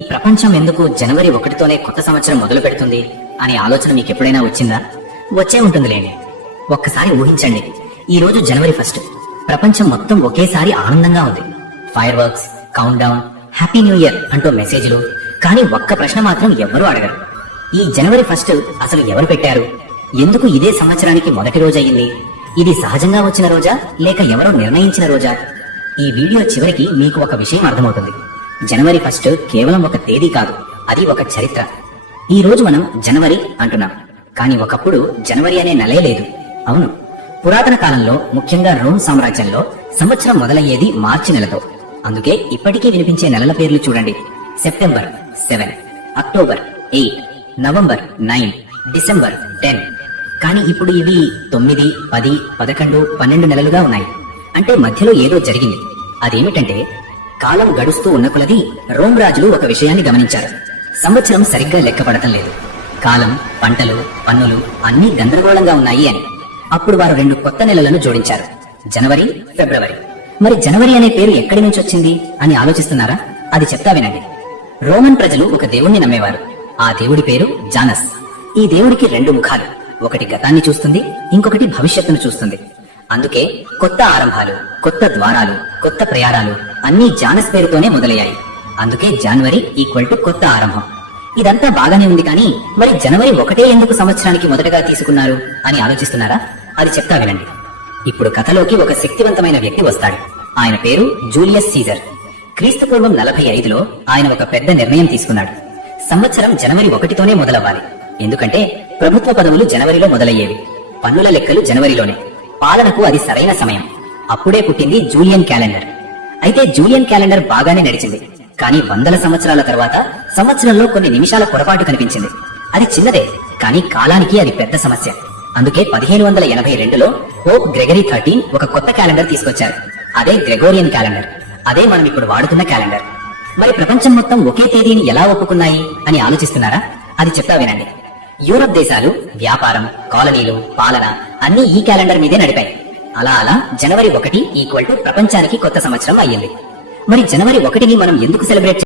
ఈ ప్రపంచం ఎందుకు జనవరి 1తోనే కొత్త సంవత్సరం మొదలు పెడుతుంది అనే ఆలోచన మీకు ఎప్పుడైనా వచ్చిందా? వచ్చే ఉంటుందిలేండి. ఒక్కసారి ఊహించండి, ఈ రోజు జనవరి 1. ప్రపంచం మొత్తం ఒకేసారి ఆనందంగా ఉంది. Fire works, count down, happy new year అంటూ మెసేజ్లు. కానీ ఒక్క ప్రశ్న మాత్రం ఎవ్వరూ అడగరు. ఈ జనవరి 1 అసలు ఎవరు పెట్టారు? ఎందుకు ఇదే సంవత్సరానికి మొదటి రోజు అయ్యింది? ఇది సహజంగా వచ్చిన రోజా లేక ఎవరో నిర్ణయించిన రోజా? ఈ వీడియో చివరికి మీకు ఒక విషయం అర్థమవుతుంది. జనవరి 1 కేవలం ఒక తేదీ కాదు, అది ఒక చరిత్ర. ఈ రోజు మనం జనవరి అంటున్నాం, కానీ ఒకప్పుడు జనవరి అనే నెలే లేదు. అవును, పురాతన కాలంలో, ముఖ్యంగా రోమ్ సామ్రాజ్యంలో సంవత్సరం మొదలయ్యేది మార్చి నెలతో. అందుకే ఇప్పటికీ వినిపించే నెలల పేర్లు చూడండి: సెప్టెంబర్ 7, అక్టోబర్ 8, నవంబర్ 9, డిసెంబర్ 10. కానీ ఇప్పుడు ఇవి 9, 10, 11, 12 నెలలుగా ఉన్నాయి. అంటే మధ్యలో ఏదో జరిగింది. అదేమిటంటే, కాలం గడుస్తూ ఉన్న కొలది రోమ్ రాజులు ఒక విషయాన్ని గమనించారు. సంవత్సరం సరిగ్గా లెక్కపడటం లేదు. కాలం, పంటలు, పన్నులు అన్నీ గందరగోళంగా ఉన్నాయి అని. అప్పుడు వారు 2 కొత్త నెలలను జోడించారు: జనవరి, ఫిబ్రవరి. మరి జనవరి అనే పేరు ఎక్కడి నుంచి వచ్చింది అని ఆలోచిస్తున్నారా? అది చెప్తా వినండి. రోమన్ ప్రజలు ఒక దేవుణ్ణి నమ్మేవారు. ఆ దేవుడి పేరు జానస్. ఈ దేవుడికి 2 ముఖాలు, ఒకటి గతాన్ని చూస్తుంది, ఇంకొకటి భవిష్యత్తును చూస్తుంది. అందుకే కొత్త ఆరంభాలు, కొత్త ద్వారాలు, కొత్త ప్రయాణాలు అన్నీ జానస్ పేరుతోనే మొదలయ్యాయి. అందుకే జనవరి కొత్త ఆరంభం. ఇదంతా బాగానే ఉంది, కానీ మరి జనవరి 1 ఎందుకు సంవత్సరానికి మొదటగా తీసుకున్నారు అని ఆలోచిస్తున్నారా? అది చెప్తా వినండి. ఇప్పుడు కథలోకి ఒక శక్తివంతమైన వ్యక్తి వస్తాడు. ఆయన పేరు జూలియస్ సీజర్. క్రీస్తుపూర్వం 45లో ఆయన ఒక పెద్ద నిర్ణయం తీసుకున్నాడు. సంవత్సరం జనవరి 1తోనే మొదలవ్వాలి. ఎందుకంటే ప్రభుత్వ పదవులు జనవరిలో మొదలయ్యేవి, పన్నుల లెక్కలు జనవరిలోనే. పాలనకు అది సరైన సమయం. అప్పుడే పుట్టింది జూలియన్ క్యాలెండర్. అయితే జూలియన్ క్యాలెండర్ బాగానే నడిచింది, కానీ వందల సంవత్సరాల తర్వాత సంవత్సరంలో కొన్ని నిమిషాల పొరపాటు కనిపించింది. అది చిన్నదే, కానీ కాలానికి అది పెద్ద సమస్య. అందుకే 1582లో పోప్ గ్రెగరీ 13 ఒక కొత్త క్యాలెండర్ తీసుకొచ్చారు. అదే గ్రెగోరియన్ క్యాలెండర్. అదే మనం ఇప్పుడు వాడుతున్న క్యాలెండర్. మరి ప్రపంచం మొత్తం ఒకే తేదీని ఎలా ఒప్పుకున్నాయి అని ఆలోచిస్తున్నారా? అది చెప్తా వినండి. యూరప్ దేశాలు వ్యాపారం, కాలనీలు, పాలన అన్ని ఈ క్యాలెండర్ మీదే నడిపాయి. అలా జనవరి 1 ప్రపంచానికి కొత్త సంవత్సరం అయ్యింది. మరి జనవరి 1ని మనం ఎందుకు సెలబ్రేట్